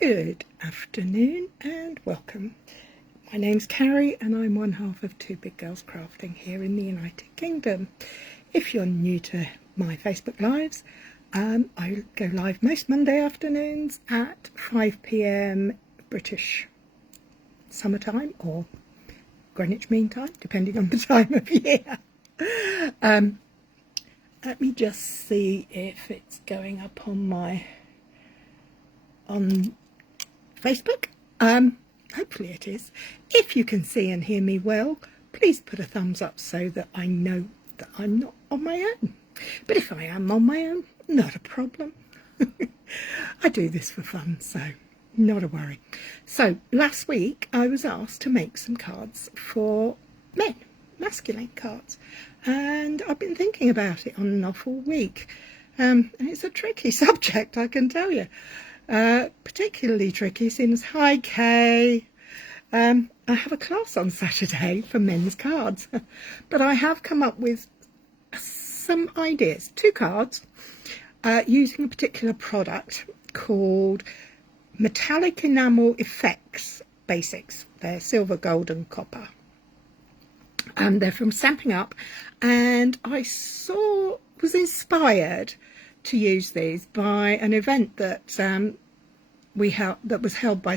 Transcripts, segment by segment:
Good afternoon and welcome. My name's Cary and I'm one half of Two Big Girls Crafting here in the United Kingdom. If you're new to my Facebook Lives, I go live most Monday afternoons at 5 PM British summertime or Greenwich Mean Time, depending on the time of year. Let me just see if it's going up on Facebook. Hopefully it is. If you can see and hear me well, please put a thumbs up so that I know that I'm not on my own. But if I am on my own, not a problem. I do this for fun, so not a worry. So last week I was asked to make some cards for men, masculine cards, and I've been thinking about it on and off all week. And it's a tricky subject, I can tell you. Particularly tricky since, hi Kay, I have a class on Saturday for men's cards, but I have come up with some ideas. 2 cards using a particular product called Metallic Enamel Effects Basics. They're silver, gold and copper. They're from Stampin' Up, and I was inspired to use these by an event that that was held by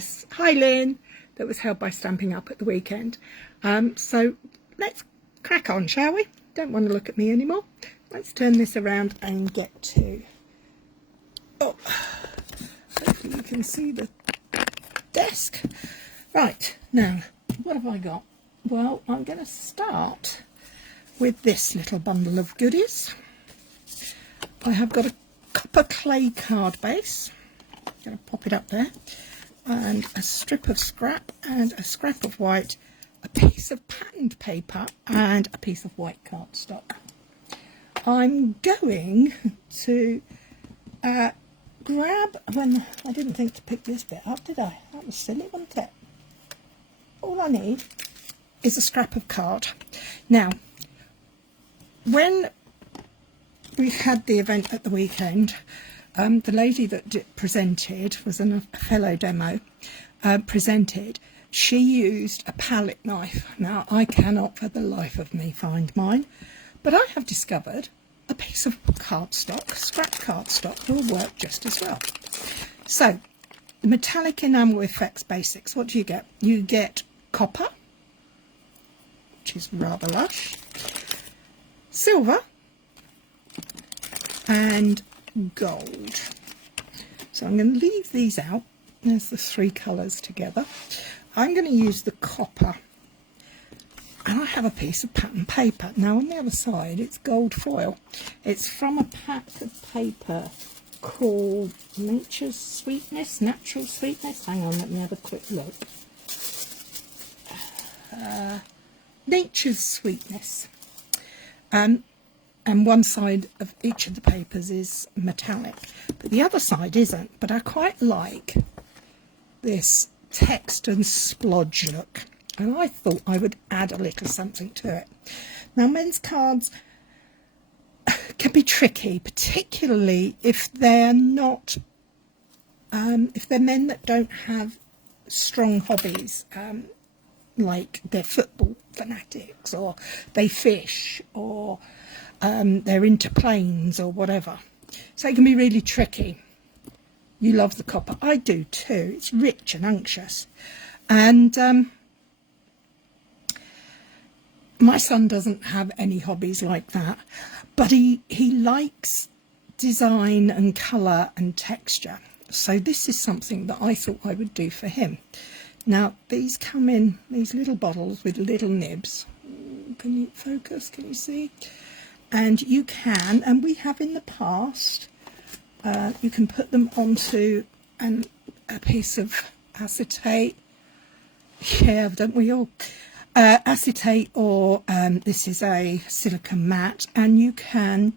Stampin' Up at the weekend. So let's crack on, shall we? Don't want to look at me anymore. Let's turn this around and get to, hopefully you can see the desk. Right, now what have I got? Well, I'm going to start with this little bundle of goodies. I have got a copper clay card base. I'm going to pop it up there, and a strip of scrap and a scrap of white, a piece of patterned paper and a piece of white cardstock. I'm going to grab, I didn't think to pick this bit up, did I? That was silly, wasn't it? All I need is a scrap of card. Now, when we had the event at the weekend, the lady that presented, was a fellow demo, presented. She used a palette knife. Now, I cannot for the life of me find mine, but I have discovered a piece of cardstock, scrap cardstock, will work just as well. So, the Metallic Enamel Effects Basics, what do you get? You get copper, which is rather lush, silver, and gold. So I'm going to leave these out. There's the 3 colours together. I'm going to use the copper, and I have a piece of pattern paper. Now on the other side it's gold foil. It's from a pack of paper called Natural Sweetness. Hang on, let me have a quick look. Nature's Sweetness. And one side of each of the papers is metallic, but the other side isn't. But I quite like this text and splodge look, and I thought I would add a little something to it. Now, men's cards can be tricky, particularly if they're not, if they're men that don't have strong hobbies, like they're football fanatics, or they fish, or they're into planes or whatever. So it can be really tricky. You love the copper. I do too. It's rich and unctuous. And my son doesn't have any hobbies like that, but he likes design and colour and texture. So this is something that I thought I would do for him. Now, these come in these little bottles with little nibs. Can you focus? Can you see? And you can, and we have in the past, you can put them onto a piece of acetate. Yeah, don't we all? Acetate, or this is a silicone mat, and you can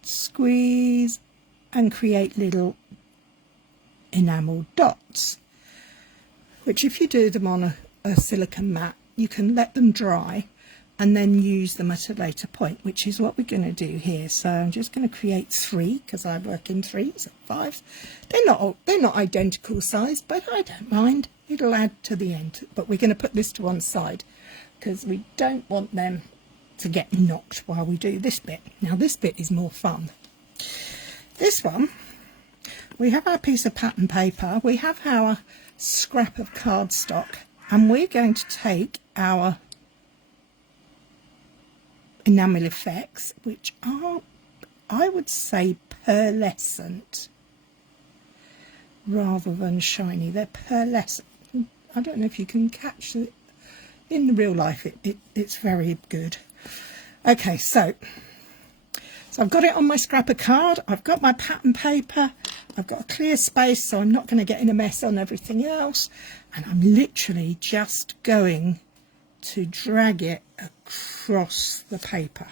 squeeze and create little enamel dots, which if you do them on a silicone mat, you can let them dry, and then use them at a later point, which is what we're going to do here. So I'm just going to create 3 because I work in 3s and 5s. They're not identical size, but I don't mind. It'll add to the end. But we're going to put this to one side because we don't want them to get knocked while we do this bit. Now this bit is more fun. This one, we have our piece of pattern paper, we have our scrap of cardstock, and we're going to take our enamel effects, which are, I would say, pearlescent rather than shiny. They're pearlescent. I don't know if you can catch it in the real life. It's very good. Okay, so I've got it on my scrap of card, I've got my pattern paper, I've got a clear space so I'm not going to get in a mess on everything else, and I'm literally just going to drag it across the paper.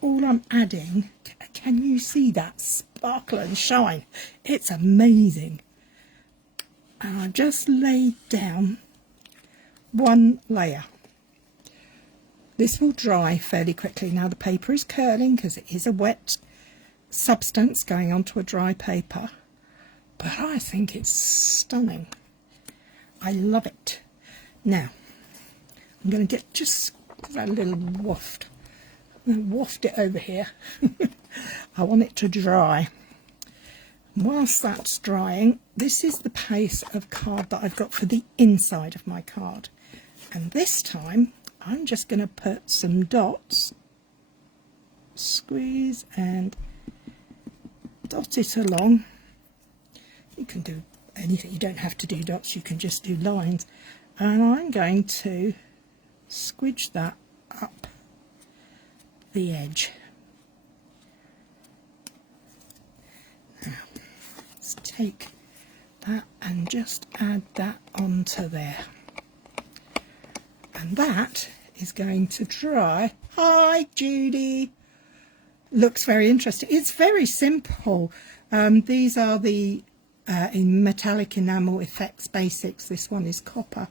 All I'm adding, can you see that sparkle and shine? It's amazing. And I've just laid down one layer. This will dry fairly quickly. Now the paper is curling because it is a wet substance going onto a dry paper, but I think it's stunning. I love it. Now I'm going to get just a little waft. I'm going to waft it over here. I want it to dry. Whilst that's drying, this is the piece of card that I've got for the inside of my card, and this time I'm just going to put some dots, squeeze and dot it along. You can do anything, you don't have to do dots, you can just do lines. And I'm going to squidge that up the edge. Now, let's take that and just add that onto there. And that is going to dry. Hi, Judy. Looks very interesting. It's very simple. These are the in metallic enamel effects basics. This one is copper,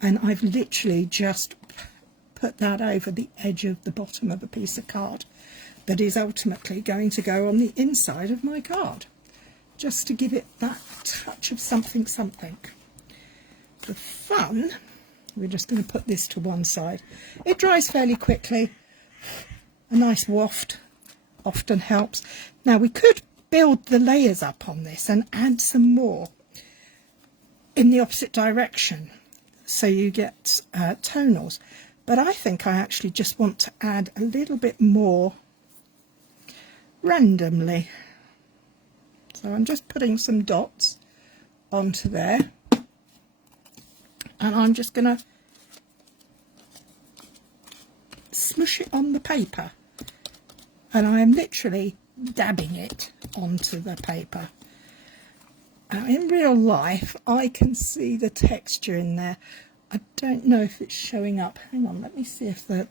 and I've literally just put that over the edge of the bottom of a piece of card that is ultimately going to go on the inside of my card, just to give it that touch of something. For fun, we're just going to put this to one side. It dries fairly quickly. A nice waft often helps. Now we could build the layers up on this and add some more in the opposite direction so you get tonals, but I think I actually just want to add a little bit more randomly. So I'm just putting some dots onto there, and I'm just going to smush it on the paper, and I am literally dabbing it onto the paper. Now in real life I can see the texture in there. I don't know if it's showing up. Hang on, let me see if the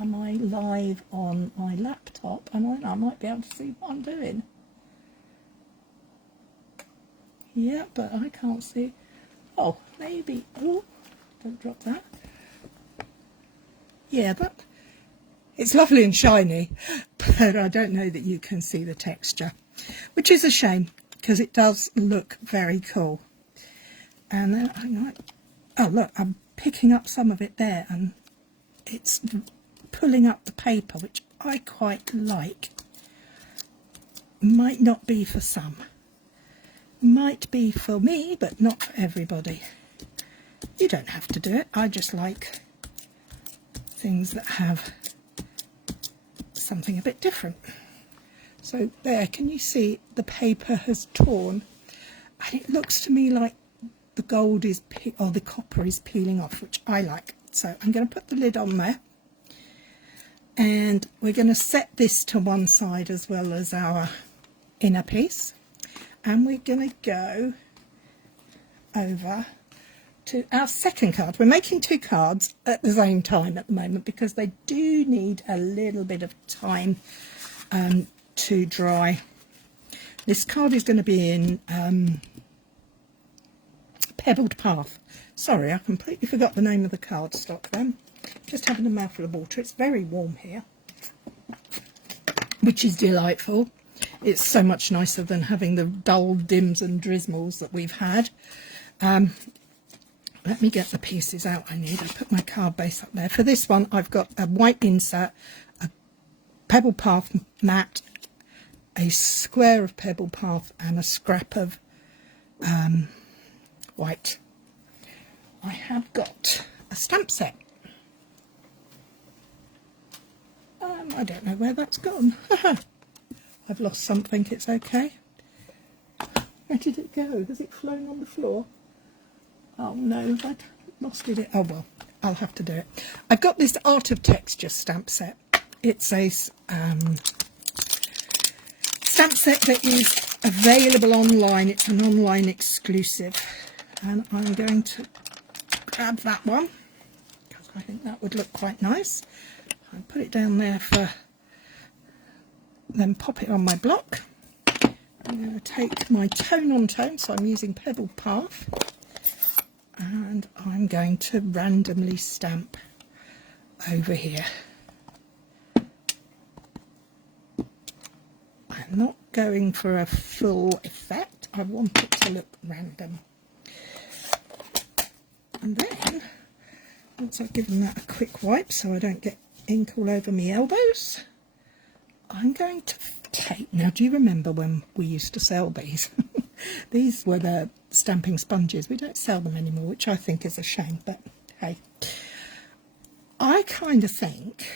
am I live on my laptop, and I might be able to see what I'm doing. Yeah, but I can't see. Oh, maybe. Oh, don't drop that. Yeah, that. It's lovely and shiny, but I don't know that you can see the texture, which is a shame because it does look very cool. And then I might. Oh, look, I'm picking up some of it there, and it's pulling up the paper, which I quite like. Might not be for some. Might be for me, but not for everybody. You don't have to do it. I just like things that have something a bit different. So there, can you see the paper has torn, and it looks to me like the gold is or the copper is peeling off, which I like. So I'm going to put the lid on there, and we're going to set this to one side as well as our inner piece, and we're going to go over to our second card. We're making 2 cards at the same time at the moment because they do need a little bit of time to dry. This card is going to be in Pebbled Path. Sorry, I completely forgot the name of the cardstock then. Just having a mouthful of water. It's very warm here, which is delightful. It's so much nicer than having the dull dims and drizzles that we've had. Let me get the pieces out I need. I put my card base up there. For this one, I've got a white insert, a Pebble Path mat, a square of Pebble Path, and a scrap of white. I have got a stamp set. I don't know where that's gone. I've lost something. It's okay. Where did it go? Has it flown on the floor? Oh no, I lost it. Oh well, I'll have to do it. I've got this Art of Texture stamp set. It's a stamp set that is available online. It's an online exclusive, and I'm going to grab that one because I think that would look quite nice. I'll put it down there for, then pop it on my block. I'm going to take my tone on tone, so I'm using Pebble Path, and I'm going to randomly stamp over here. I'm not going for a full effect. I want it to look random. And then, once I've given that a quick wipe so I don't get ink all over my elbows, I'm going to take, now do you remember when we used to sell these? These were the stamping sponges. We don't sell them anymore, which I think is a shame, but hey. I kind of think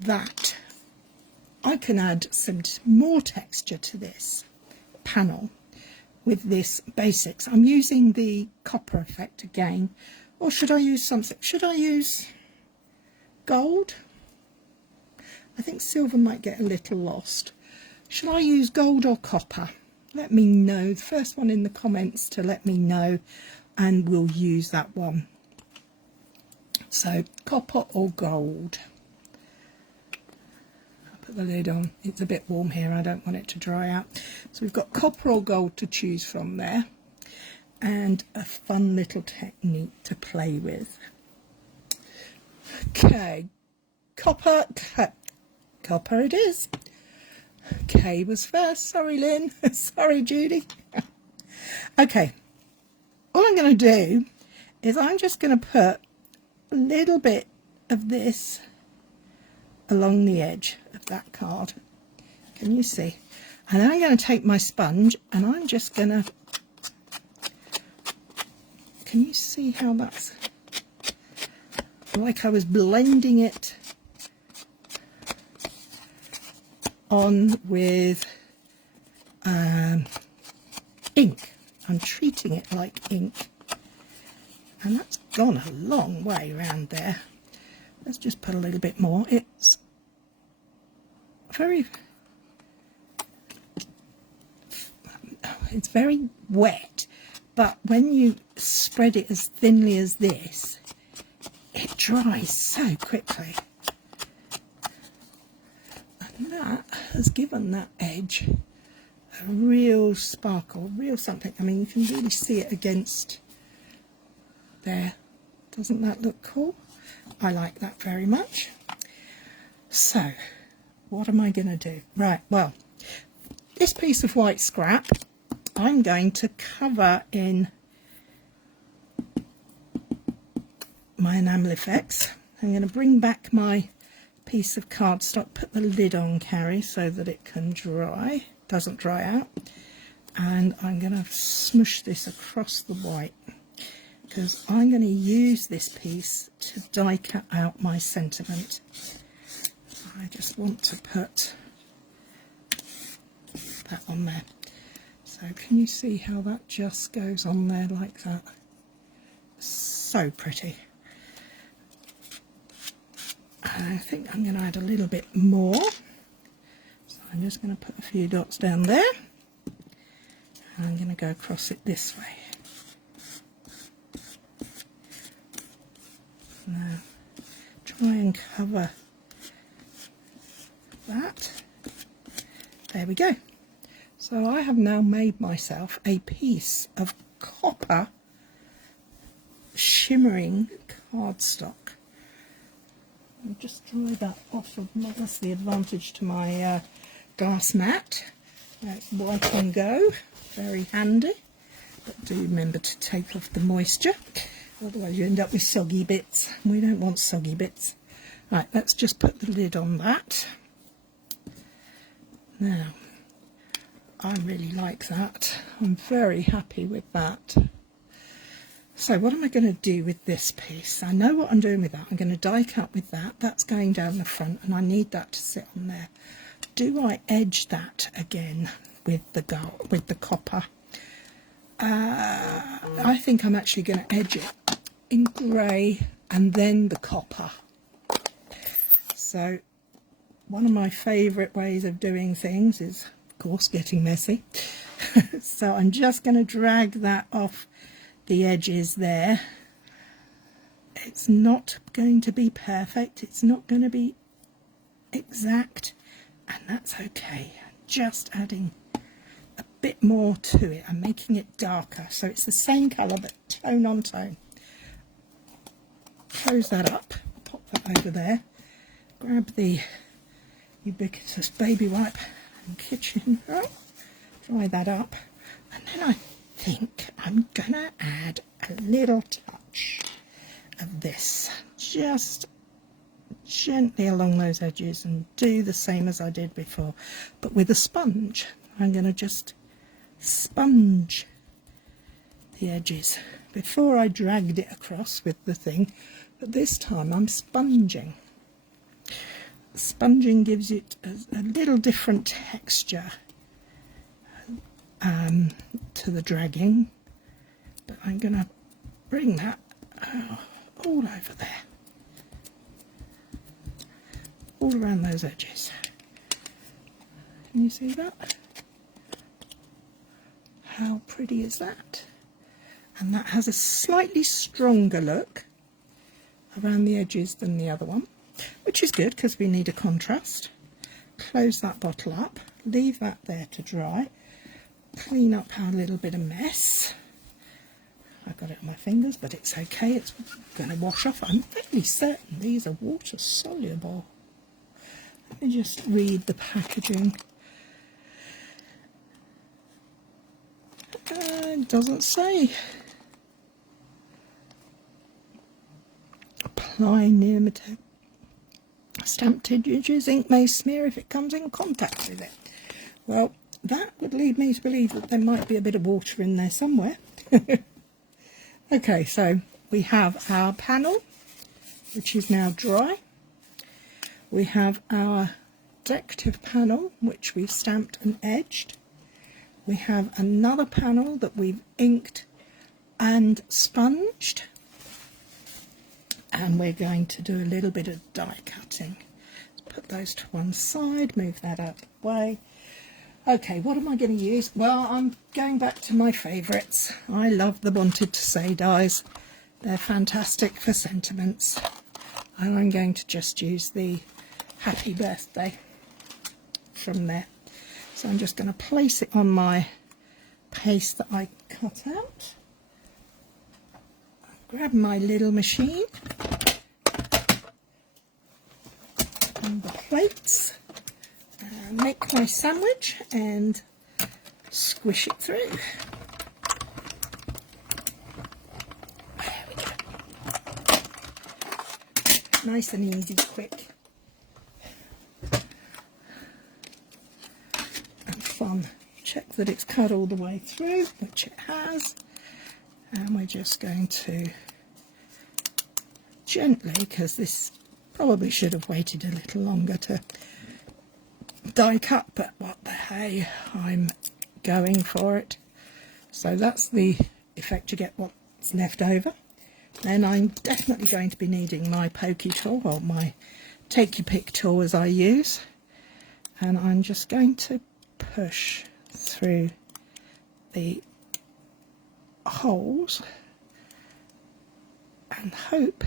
that I can add some more texture to this panel with this basics. I'm using the copper effect again, or should I use something? Should I use gold? I think silver might get a little lost. Should I use gold or copper? Let me know. The first one in the comments to let me know, and we'll use that one. So copper or gold? The lid on. It's a bit warm here. I don't want it to dry out. So we've got copper or gold to choose from there, and a fun little technique to play with. Okay, copper it is. K was first. Sorry, Lynn. Sorry, Judy. Okay, all I'm going to do is I'm just going to put a little bit of this along the edge of that card. Can you see? And then I'm going to take my sponge and I'm just going to, can you see how that's like I was blending it on with ink. I'm treating it like ink, and that's gone a long way around there. Let's just put a little bit more. It's very wet, but when you spread it as thinly as this, it dries so quickly. And that has given that edge a real sparkle, real something. I mean, you can really see it against there. Doesn't that look cool? I like that very much. So, what am I going to do? Right, well, this piece of white scrap, I'm going to cover in my enamel effects. I'm going to bring back my piece of cardstock, put the lid on, Cary, so that it can dry, doesn't dry out. And I'm going to smush this across the white, because I'm going to use this piece to die cut out my sentiment. I just want to put that on there. So can you see how that just goes on there like that? So pretty. I think I'm going to add a little bit more. So I'm just going to put a few dots down there. And I'm going to go across it this way. Now, try and cover that. There we go. So I have now made myself a piece of copper shimmering cardstock. I'll just dry that off of my, that's the advantage to my glass mat. It's wipe and go, very handy, but do remember to take off the moisture, otherwise you end up with soggy bits. We don't want soggy bits. Right, let's just put the lid on that. Now, I really like that. I'm very happy with that. So what am I going to do with this piece? I know what I'm doing with that. I'm going to die cut with that. That's going down the front and I need that to sit on there. Do I edge that again with the copper? I think I'm actually going to edge it in grey and then the copper. So one of my favourite ways of doing things is, of course, getting messy. So I'm just going to drag that off the edges there. It's not going to be perfect, it's not going to be exact, and that's okay. Just adding a bit more to it. I'm making it darker, so it's the same colour but tone on tone. Close that up, pop that over there, grab the ubiquitous baby wipe and kitchen roll, dry that up, and then I think I'm gonna add a little touch of this, just gently along those edges, and do the same as I did before, but with a sponge. I'm gonna just sponge the edges. Before I dragged it across with the thing, but this time I'm sponging. Sponging gives it a little different texture to the dragging, but I'm going to bring that all over there, all around those edges. Can you see that? How pretty is that? And that has a slightly stronger look around the edges than the other one, which is good because we need a contrast. Close that bottle up, leave that there to dry. Clean up our little bit of mess. I've got it on my fingers, but it's okay, it's going to wash off. I'm fairly certain these are water soluble. Let me just read the packaging. It doesn't say. Apply near stamped edges. Ink may smear if it comes in contact with it. Well, that would lead me to believe that there might be a bit of water in there somewhere. Okay, so we have our panel, which is now dry. We have our decorative panel, which we've stamped and edged. We have another panel that we've inked and sponged. And we're going to do a little bit of die cutting. Let's put those to one side, move that out of the way. Okay, what am I going to use? Well, I'm going back to my favourites. I love the Wanted to Say dies. They're fantastic for sentiments. And I'm going to just use the Happy Birthday from there. So I'm just going to place it on my paste that I cut out. Grab my little machine and the plates. Make my sandwich and squish it through. There we go. Nice and easy, quick and fun. Check that it's cut all the way through, which it has, and we're just going to gently, because this probably should have waited a little longer to die cut, but what the hey, I'm going for it. So that's the effect you get, what's left over. Then I'm definitely going to be needing my pokey tool, or my take your pick tool as I use, and I'm just going to push through the holes and hope.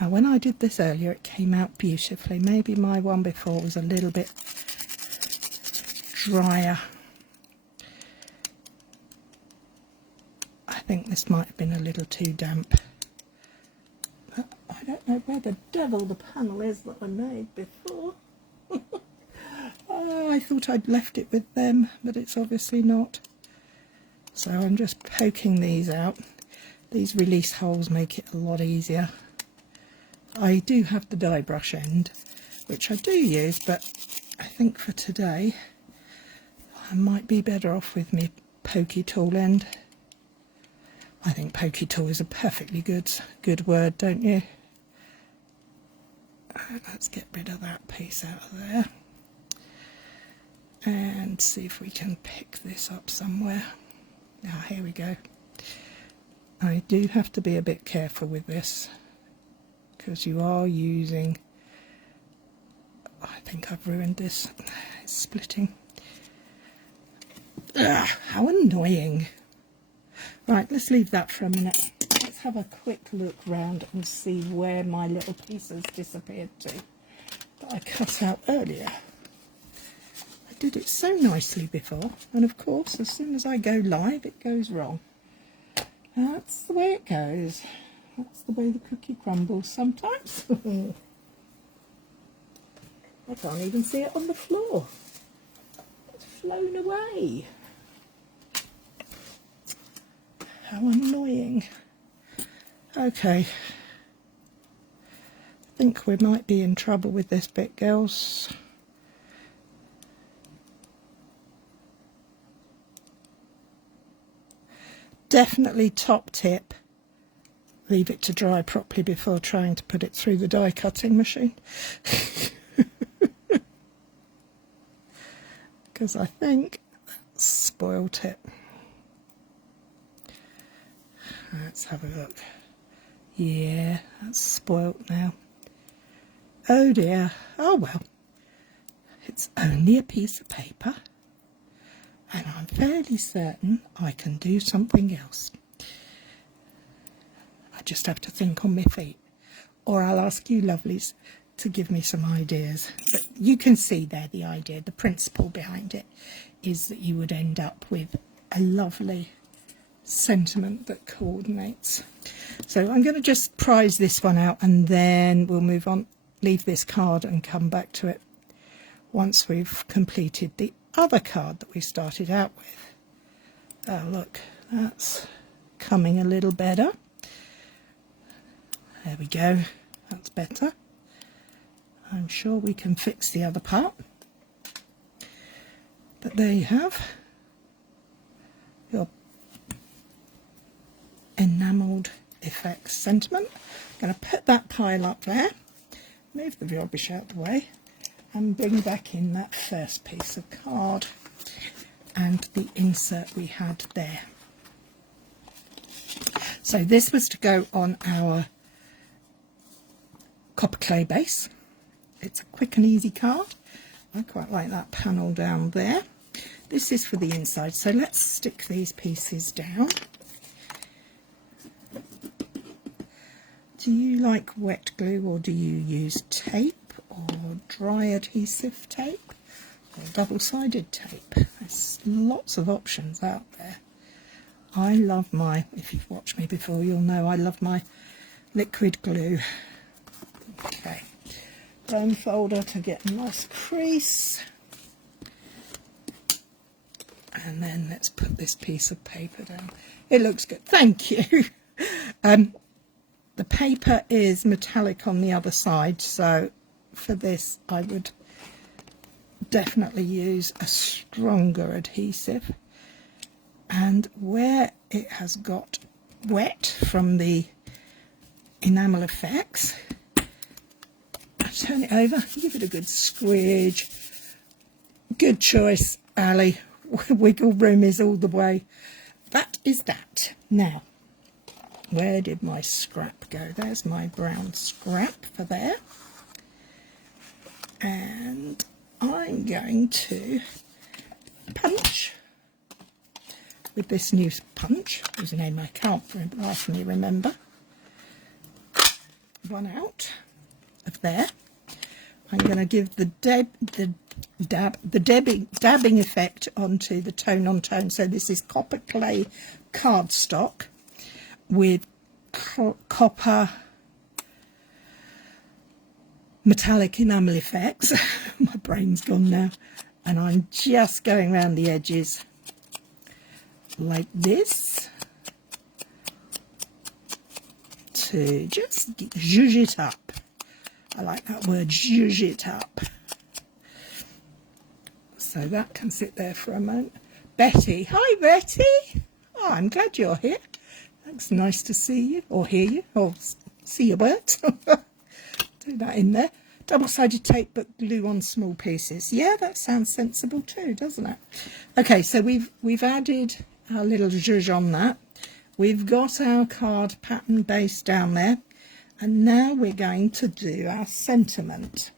When I did this earlier, it came out beautifully. Maybe my one before was a little bit drier. think this might have been a little too damp. But I don't know where the devil the panel is that I made before. Oh, I thought I'd left it with them, but it's obviously not. So I'm just poking these out. These release holes make it a lot easier. I do have the die brush end, which I do use, but I think for today I might be better off with my pokey tool end. I think pokey tool is a perfectly good word, don't you? Let's get rid of that piece out of there and see if we can pick this up somewhere. Now, here we go. I do have to be a bit careful with this because you are using, I think I've ruined this, it's splitting. Ugh, how annoying. Right, let's leave that for a minute. Let's have a quick look round and see where my little pieces disappeared to that I cut out earlier. I did it so nicely before, and of course as soon as I go live it goes wrong. That's the way it goes. That's the way the cookie crumbles sometimes. I can't even see it on the floor. It's flown away. How annoying. Okay. I think we might be in trouble with this bit, girls. Definitely top tip, leave it to dry properly before trying to put it through the die cutting machine. Because I think that's spoiled it. Let's have a look. Yeah, that's spoilt now. Oh dear. Oh well. It's only a piece of paper. And I'm fairly certain I can do something else. I just have to think on my feet. Or I'll ask you lovelies to give me some ideas. But you can see there the idea, the principle behind it is that you would end up with a lovely sentiment that coordinates. So I'm going to just prize this one out and then we'll move on, leave this card and come back to it once we've completed the other card that we started out with. Oh look, that's coming a little better. There we go, that's better. I'm sure we can fix the other part. But there you have your enamelled effects sentiment. I'm going to put that pile up there, move the rubbish out the way and bring back in that first piece of card and the insert we had there. So this was to go on our copper clay base. It's a quick and easy card. I quite like that panel down there. This is for the inside, so let's stick these pieces down. Do you like wet glue or do you use tape or dry adhesive tape or double-sided tape? There's lots of options out there. I love my, if you've watched me before you'll know I love my liquid glue. Okay, bone folder to get a nice crease. And then let's put this piece of paper down. It looks good, thank you. The paper is metallic on the other side, so for this I would definitely use a stronger adhesive. And where it has got wet from the enamel effects, I turn it over, give it a good squidge. Good choice, Ali. Wiggle room is all the way. That is that. Now, where did my scrap go? There's my brown scrap for there. And I'm going to punch with this new punch, whose name I can't rightfully remember. One out of there. I'm going to give the dabbing effect onto the tone on tone. So this is copper clay cardstock. with copper metallic enamel effects. My brain's gone now. And I'm just going around the edges like this to just zhuzh it up. I like that word, zhuzh it up. So that can sit there for a moment. Betty, hi Betty. Oh, I'm glad you're here. It's nice to see you, or hear you, or see your words. Do that in there. Double-sided tape but glue on small pieces. Yeah, that sounds sensible too, doesn't it? Okay, so we've added our little zhuzh on that. We've got our card pattern base down there. And now we're going to do our sentiment.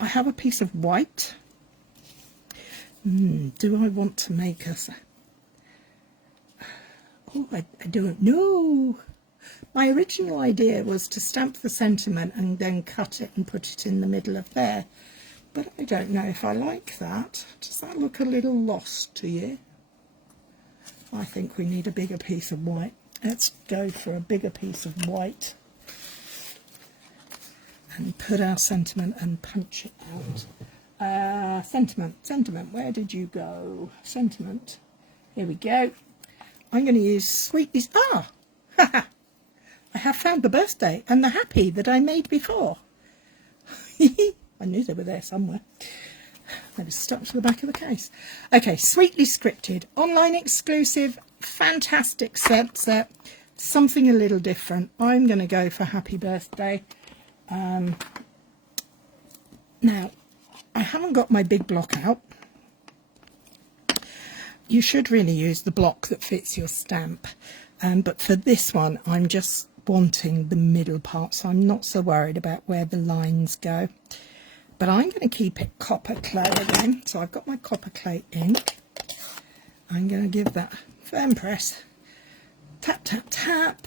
I have a piece of white. Do I want to make us... Oh, I don't know. My original idea was to stamp the sentiment and then cut it and put it in the middle of there. But I don't know if I like that. Does that look a little lost to you? I think we need a bigger piece of white. Let's go for a bigger piece of white and put our sentiment and punch it out. Sentiment, where did you go? Sentiment, here we go. I'm going to use Sweetly's, I have found the birthday and the happy that I made before. I knew they were there somewhere. They were stuck to the back of the case. Okay, Sweetly Scripted, online exclusive, fantastic set, something a little different. I'm going to go for happy birthday. Now, I haven't got my big block out. You should really use the block that fits your stamp. But for this one, I'm just wanting the middle part, so I'm not so worried about where the lines go. But I'm going to keep it copper clay again. So I've got my copper clay ink. I'm going to give that firm press. Tap, tap, tap.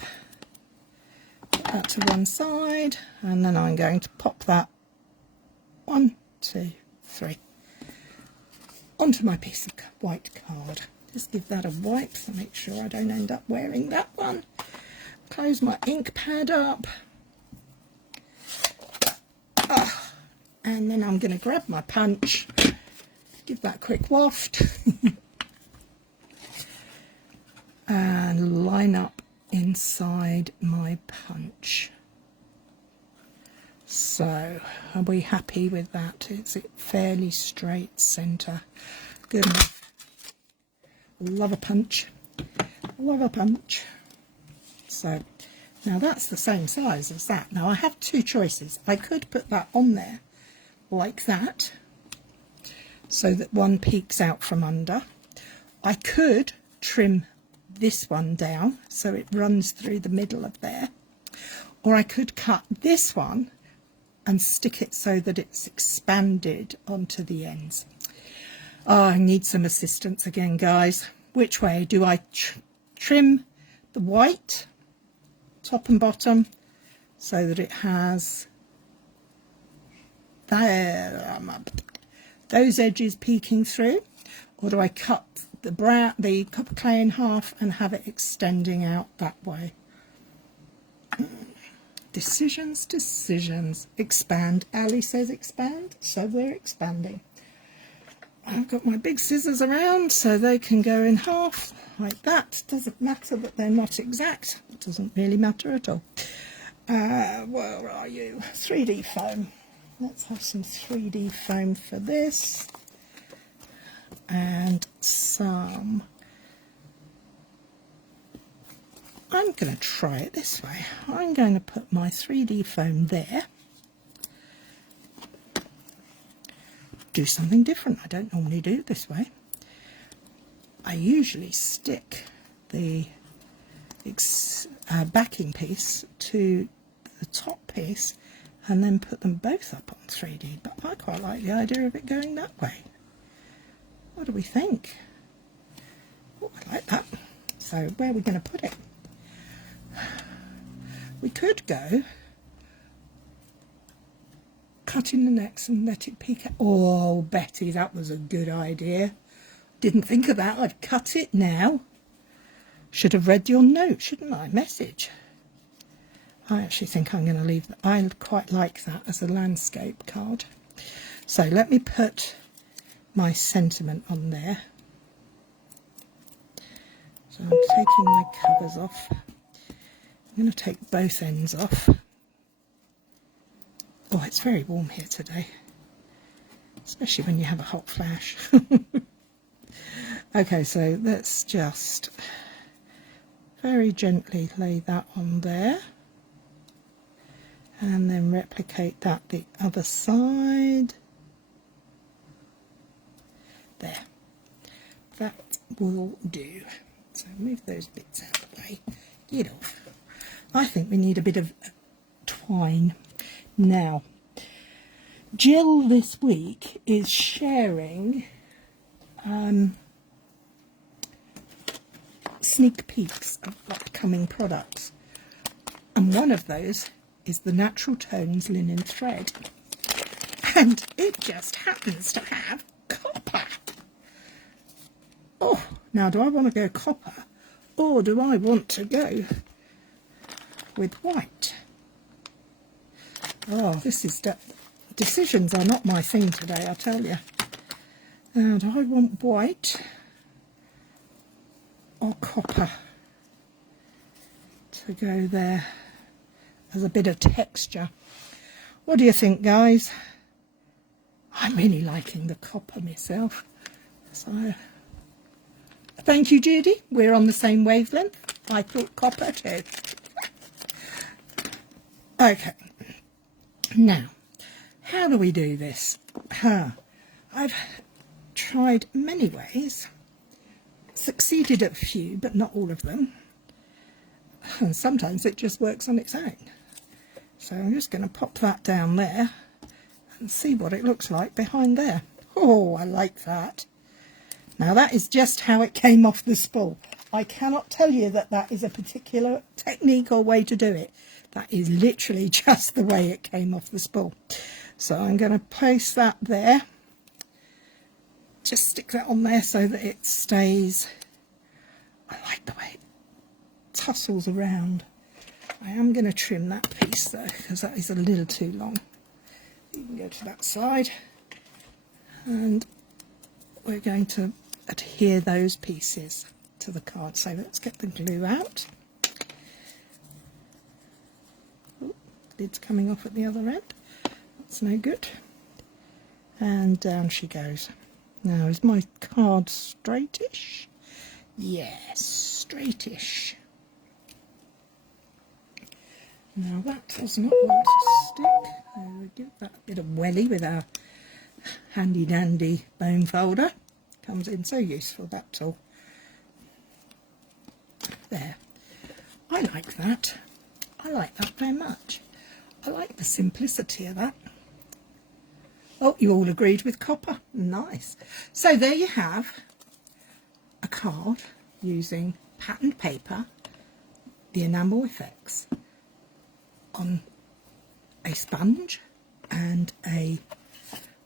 Put that to one side. And then I'm going to pop that 1, 2, 3 onto my piece of white card. Just give that a wipe to make sure I don't end up wearing that one. Close my ink pad up. And then I'm going to grab my punch, give that a quick waft, and line up inside my punch. So, are we happy with that? Is it fairly straight centre? Good enough. Love a punch. Love a punch. So, now that's the same size as that. Now I have two choices. I could put that on there like that, so that one peeks out from under. I could trim this one down so it runs through the middle of there, or I could cut this one and stick it so that it's expanded onto the ends. Oh, I need some assistance again, guys. Which way do I trim the white top and bottom so that it has those edges peeking through, or do I cut the copper clay in half and have it extending out that way? Decisions. Expand. Ali says expand, so we're expanding. I've got my big scissors around so they can go in half like that. Doesn't matter that they're not exact. It doesn't really matter at all. Where are you? 3D foam. Let's have some 3D foam for this, and some, I'm going to try it this way. I'm going to put my 3D foam there. Do something different. I don't normally do it this way. I usually stick the backing piece to the top piece and then put them both up on 3D, but I quite like the idea of it going that way. What do we think? Oh, I like that. So where are we going to put it? We could go cutting the necks and let it peek out. Oh, Betty, that was a good idea. Didn't think of that. I've cut it now. Should have read your note, shouldn't I? Message. I actually think I'm going to leave that. I quite like that as a landscape card. So let me put my sentiment on there. So I'm taking my covers off. I'm going to take both ends off. Oh, it's very warm here today, especially when you have a hot flash. Okay, so let's just very gently lay that on there. And then replicate that the other side. There. That will do. So move those bits out of the way. Get off. I think we need a bit of twine. Now, Jill this week is sharing sneak peeks of upcoming products. And one of those is the Natural Tones linen thread. And it just happens to have copper. Oh, now do I want to go copper or do I want to go with white? Oh, this is decisions are not my thing today, I tell you. Now, do I want white or copper to go there as a bit of texture? What do you think, guys? I'm really liking the copper myself. So, thank you, Judy. We're on the same wavelength. I thought copper too. Okay. Now, how do we do this? I've tried many ways, succeeded at a few, but not all of them. And sometimes it just works on its own. So I'm just going to pop that down there and see what it looks like behind there. Oh, I like that. Now that is just how it came off the spool. I cannot tell you that that is a particular technique or way to do it. That is literally just the way it came off the spool. So I'm going to place that there. Just stick that on there so that it stays. I like the way it tussles around. I am going to trim that piece though, because that is a little too long. You can go to that side. And we're going to adhere those pieces to the card. So let's get the glue out. Oh, lid's coming off at the other end. That's no good. And down she goes. Now, is my card straightish? Yes, straightish. Now that does not want to stick. We'll give that a bit of welly with our handy dandy bone folder. Comes in so useful, that tool. There. I like that. I like that very much. I like the simplicity of that. Oh, you all agreed with copper. Nice. So there you have a card using patterned paper, the enamel effects, on a sponge and a,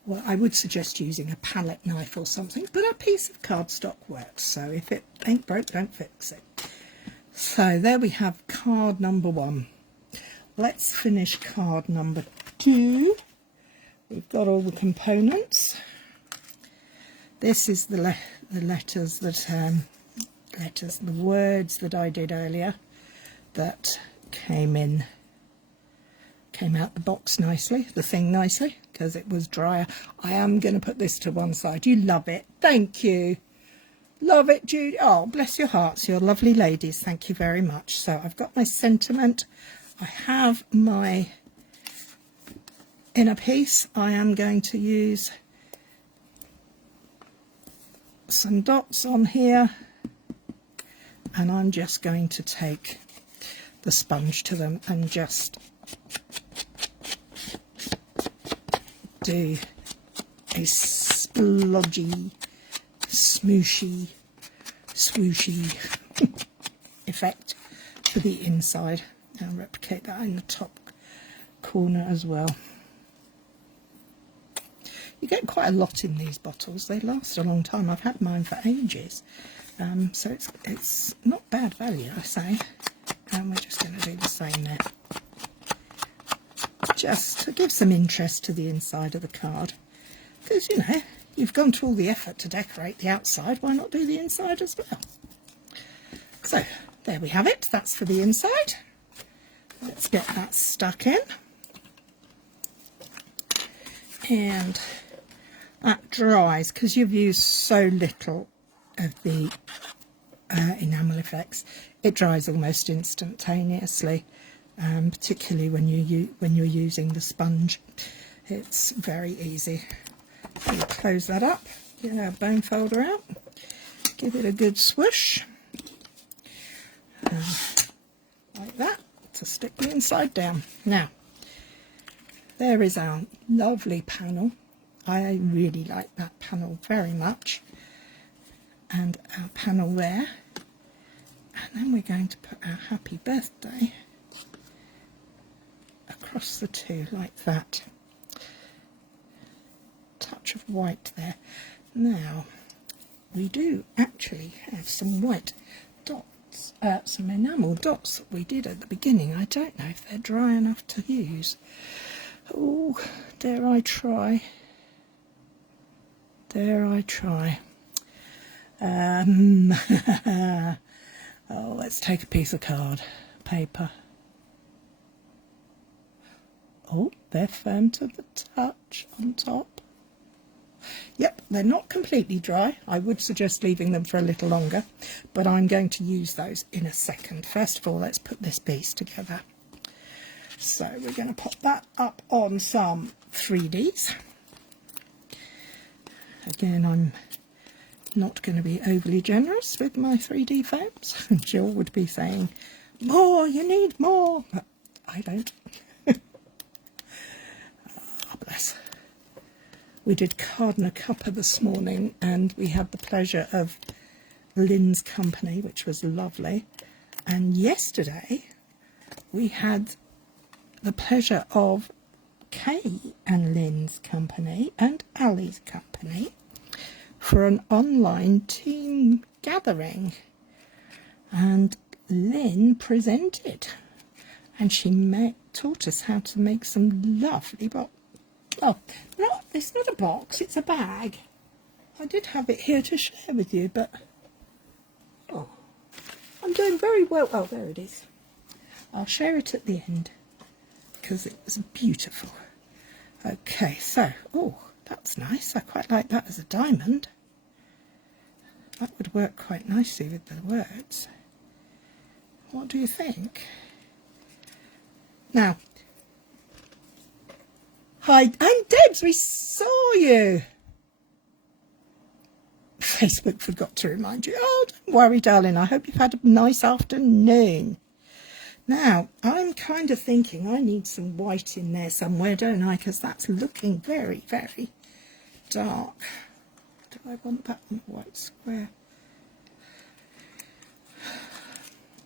well, I would suggest using a palette knife or something, but a piece of cardstock works. So if it ain't broke, don't fix it. So there we have card number 1. Let's finish card number 2. We've got all the components. This is the letters that the words that I did earlier that came out the box nicely, the thing nicely, because it was drier. I am going to put this to one side. You love it. Thank you. Love it, Judy. Oh, bless your hearts. You're lovely ladies. Thank you very much. So I've got my sentiment. I have my inner piece. I am going to use some dots on here, and I'm just going to take the sponge to them and just do a splodgy, smooshy, swooshy effect for the inside. I'll replicate that in the top corner as well. You get quite a lot in these bottles. They last a long time. I've had mine for ages. So it's not bad value, I say. And we're just going to do the same there, just to give some interest to the inside of the card, because you know you've gone to all the effort to decorate the outside, why not do the inside as well? So there we have it, that's for the inside. Let's get that stuck in, and that dries because you've used so little of the enamel effects. It dries almost instantaneously, particularly when you're using the sponge. It's very easy. So we'll close that up, get our bone folder out, give it a good swoosh, like that, to stick the inside down. Now, there is our lovely panel. I really like that panel very much. And our panel there. And then we're going to put our happy birthday across the two like that. Touch of white there. Now, we do actually have some white dots, some enamel dots that we did at the beginning. I don't know if they're dry enough to use. Oh, dare I try? Dare I try? Oh, let's take a piece of card paper. Oh, they're firm to the touch on top. Yep, they're not completely dry. I would suggest leaving them for a little longer, but I'm going to use those in a second. First of all, let's put this piece together. So we're going to pop that up on some 3Ds. Again, I'm not going to be overly generous with my 3D foams. Jill would be saying, more, you need more, but I don't. Oh, bless. We did card and a cuppa this morning, and we had the pleasure of Lynn's company, which was lovely. And yesterday we had the pleasure of Kay and Lynn's company and Ali's company for an online team gathering, and Lynn presented, and she taught us how to make some lovely oh, no, it's not a box, it's a bag. I did have it here to share with you, but oh, I'm doing very well. Oh, there it is. I'll share it at the end because it was beautiful. Okay, so, oh, that's nice. I quite like that as a diamond. That would work quite nicely with the words. What do you think? Now, hi, I'm Debs, we saw you. Facebook forgot to remind you. Oh, don't worry, darling, I hope you've had a nice afternoon. Now, I'm kind of thinking I need some white in there somewhere, don't I? Because that's looking very, very dark. Do I want that on a white square?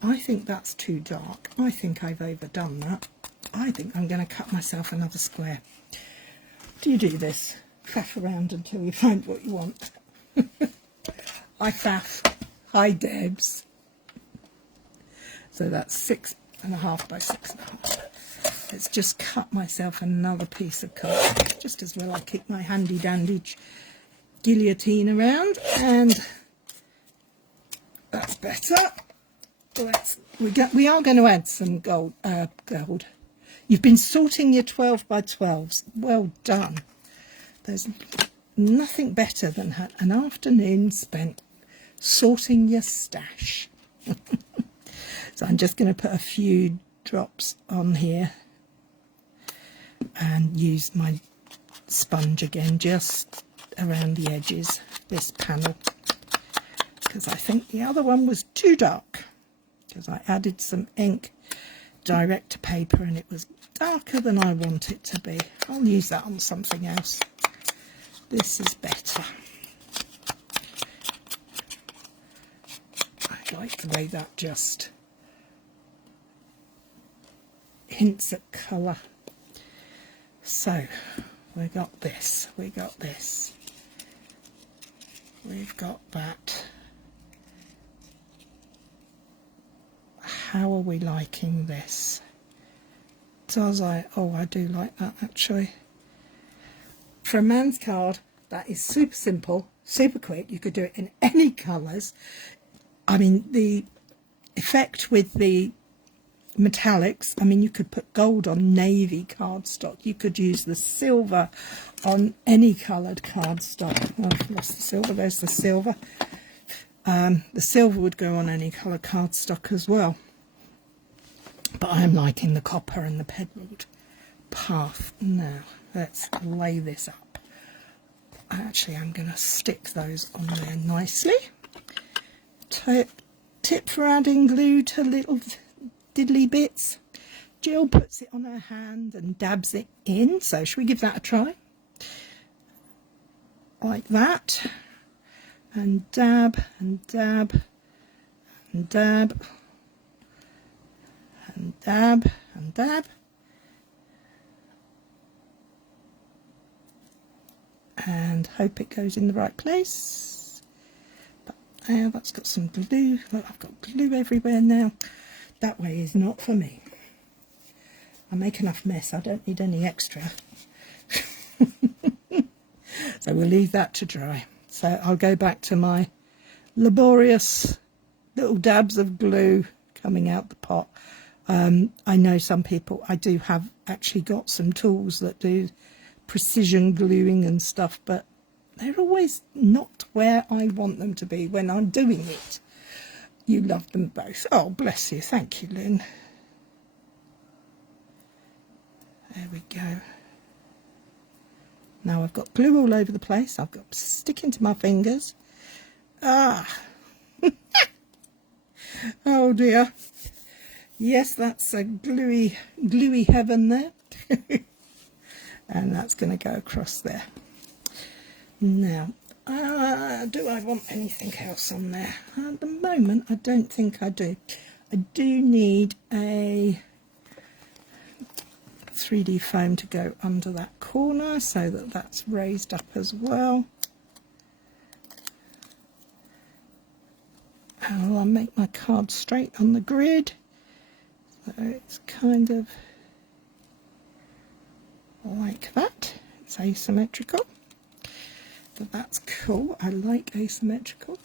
I think that's too dark. I think I've overdone that. I think I'm going to cut myself another square. Do you do this? Faff around until you find what you want. I faff. Hi, Debs. So that's 6.5 by 6.5. Let's just cut myself another piece of card. Just as well I kick my handy dandy guillotine around, and that's better. We are going to add some gold. You've been sorting your 12 by 12s. Well done. There's nothing better than an afternoon spent sorting your stash. So I'm just going to put a few drops on here and use my sponge again just around the edges of this panel, because I think the other one was too dark, because I added some ink direct to paper and it was darker than I want it to be. I'll use that on something else. This is better. I like the way that just hints at colour. So we got this, we got this, we've got that, how are we liking this? Does oh, I do like that actually. For a man's card, that is super simple, super quick. You could do it in any colours. I mean, the effect with the metallics, I mean, you could put gold on navy cardstock. You could use the silver on any coloured cardstock. Oh, I've lost the silver. There's the silver. The silver would go on any colour cardstock as well. But I'm liking the copper and the pebbled path. Now, let's lay this up. Actually, I'm going to stick those on there nicely. Tip for adding glue to little diddly bits. Jill puts it on her hand and dabs it in. So should we give that a try? Like that. And dab and dab and dab and dab and dab. And hope it goes in the right place. But now that's got some glue. Look, I've got glue everywhere now. That way is not for me. I make enough mess. I don't need any extra. So we'll leave that to dry. So I'll go back to my laborious little dabs of glue coming out the pot. I know some people, I do have actually got some tools that do precision gluing and stuff, but they're always not where I want them to be when I'm doing it. You love them both. Oh, bless you. Thank you, Lynn. There we go. Now I've got glue all over the place. I've got sticking to my fingers. Ah. Oh dear. Yes, that's a gluey heaven there. And that's going to go across there. Now, do I want anything else on there? At the moment, I don't think I do. I do need a 3D foam to go under that corner so that that's raised up as well. And I'll make my card straight on the grid. So it's kind of like that. It's asymmetrical. But that's cool. I like asymmetrical.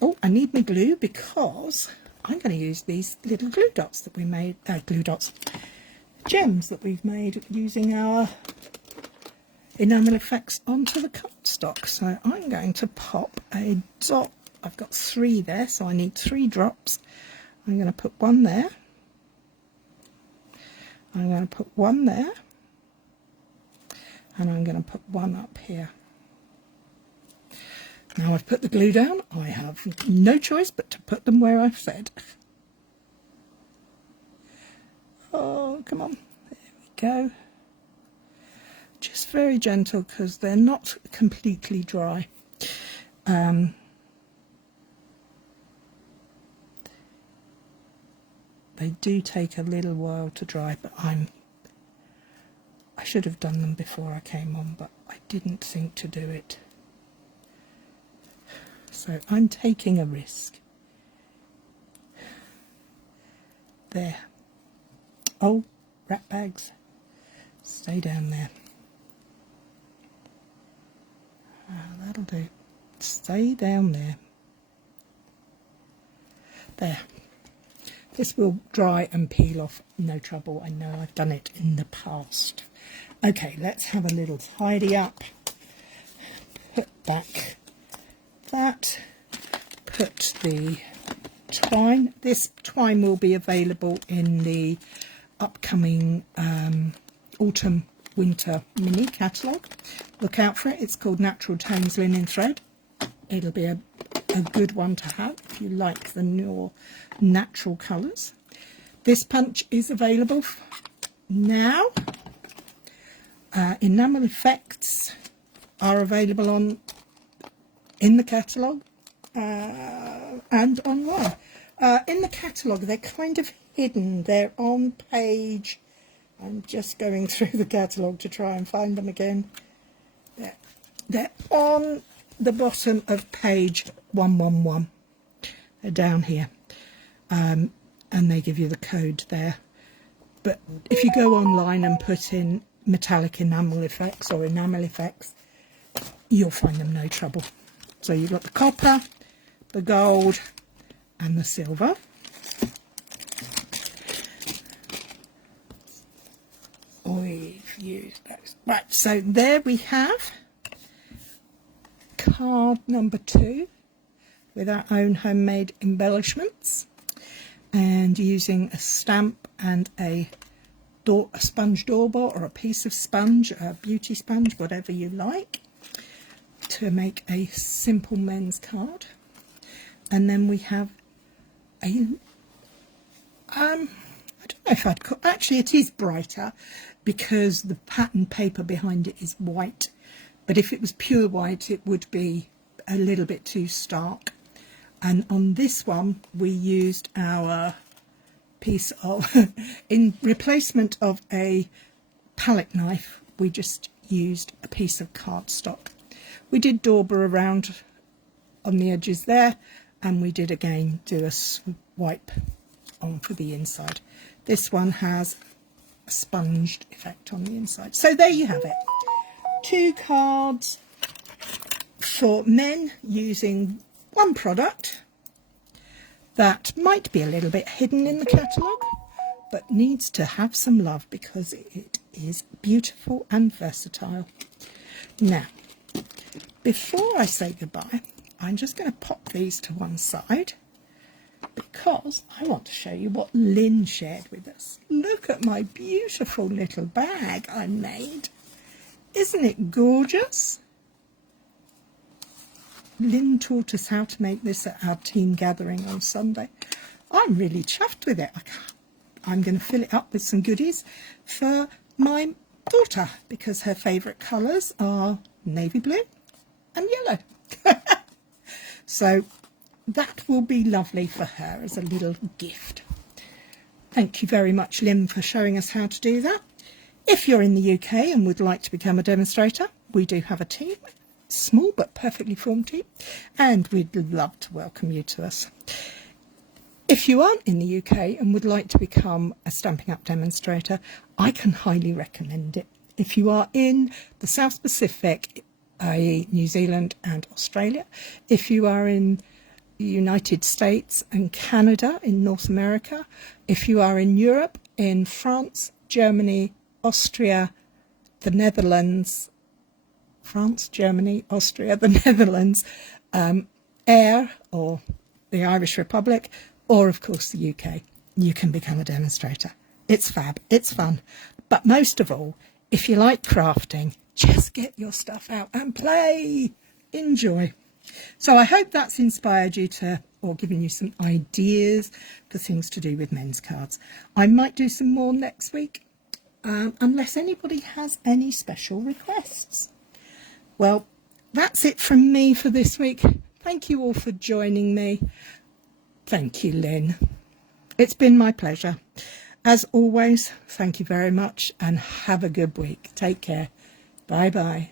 Oh, I need my glue because I'm going to use these little glue dots that we made, gems that we've made using our enamel effects onto the cardstock. So I'm going to pop a dot. I've got 3 there, so I need 3 drops. I'm going to put 1 there. I'm going to put 1 there. And I'm going to put 1 up here. Now I've put the glue down, I have no choice but to put them where I've said. Oh, come on. There we go. Just very gentle because they're not completely dry. They do take a little while to dry, but I should have done them before I came on, but I didn't think to do it. So I'm taking a risk. There. Oh, rat bags. Stay down there. That'll do. Stay down there. There. This will dry and peel off, no trouble. I know I've done it in the past. Okay, let's have a little tidy up. Put back that. Put the twine. This twine will be available in the upcoming autumn winter mini catalogue. Look out for it. It's called Natural Tones Linen Thread. It'll be a good one to have if you like the more natural colours. This punch is available now. Enamel effects are available in the catalogue and online. In the catalogue, they're kind of hidden. They're on page. I'm just going through the catalogue to try and find them again. They're on the bottom of page 111. They're down here. and they give you the code there. But if you go online and put in metallic enamel effects or enamel effects, you'll find them no trouble. So you've got the copper, the gold and the silver. We've used those. Right, so there we have card number 2 with our own homemade embellishments, and using a stamp and a sponge doorbell or a piece of sponge, a beauty sponge, whatever you like, to make a simple men's card. And then we have a I don't know if I'd call, actually it is brighter because the pattern paper behind it is white, but if it was pure white it would be a little bit too stark. And on this one we used our piece of in replacement of a palette knife, we just used a piece of cardstock. We did dauber around on the edges there, and we did again do a swipe on for the inside. This one has a sponged effect on the inside. So there you have it. 2 cards for men using one product that might be a little bit hidden in the catalogue, but needs to have some love because it is beautiful and versatile. Now, before I say goodbye, I'm just going to pop these to one side because I want to show you what Lynn shared with us. Look at my beautiful little bag I made. Isn't it gorgeous? Lynn taught us how to make this at our team gathering on Sunday. I'm really chuffed with it. I'm going to fill it up with some goodies for my daughter because her favourite colours are navy blue and yellow. So that will be lovely for her as a little gift. Thank you very much, Lynn, for showing us how to do that. If you're in the UK and would like to become a demonstrator, we do have a team. Small but perfectly formed team, and we'd love to welcome you to us. If you aren't in the UK and would like to become a Stampin' Up demonstrator, I can highly recommend it. If you are in the South Pacific, i.e. New Zealand and Australia, if you are in the United States and Canada in North America, if you are in Europe, in France, Germany, Austria, the Netherlands, the Netherlands, Ayr or the Irish Republic, or of course the UK, you can become a demonstrator. It's fab, it's fun. But most of all, if you like crafting, just get your stuff out and play. Enjoy. So I hope that's inspired you to, or given you some ideas for things to do with men's cards. I might do some more next week, unless anybody has any special requests. Well, that's it from me for this week. Thank you all for joining me. Thank you, Lynn. It's been my pleasure. As always, thank you very much and have a good week. Take care. Bye-bye.